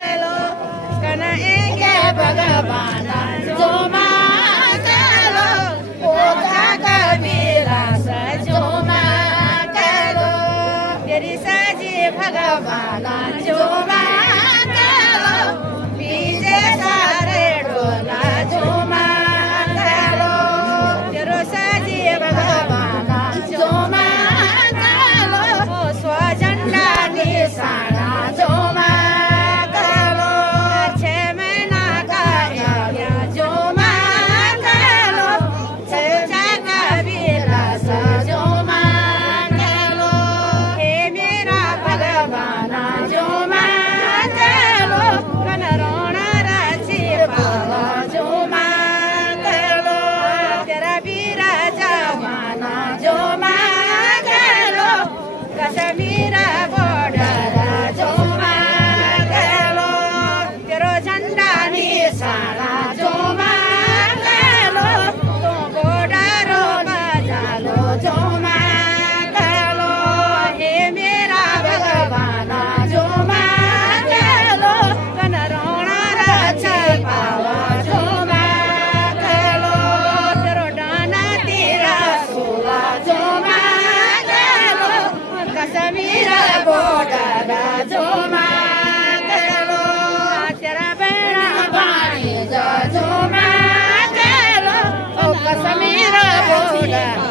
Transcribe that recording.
कनएंगे भगवान जो मांगलो ओझा कबीरा जो मांगलो तेरी साजी भगवान जो मांगलो पीछे सारे डोला जो मांगलो तेरो साजी भगवान जो मांगलो स्वझंडा निशाना जो मांगलो 6 महीना का यज्ञ जो मांगलो सच्चा कबीरा जो मांगलो हे मेरा भगवान जो मांगलो कनरोना राजी पावा जो मांगलो तेरा बीरा जवाना जो मांगलो कश्मीरा बॉर्डर जो मांगलो तेरो झंडा निशाना जो मांगलो तो बॉर्डरो बजालो जो मांगलो हे मेरा भगवान जो मांगलो कनरोना राजी पावा जो मांगलो तेरो डाना तेरा सोला जो मांगलो कश्मीरा बॉर्डर जो मांगलो तेरा बेड़ा पानी जो मांगलो कश्मीरा बॉर्डर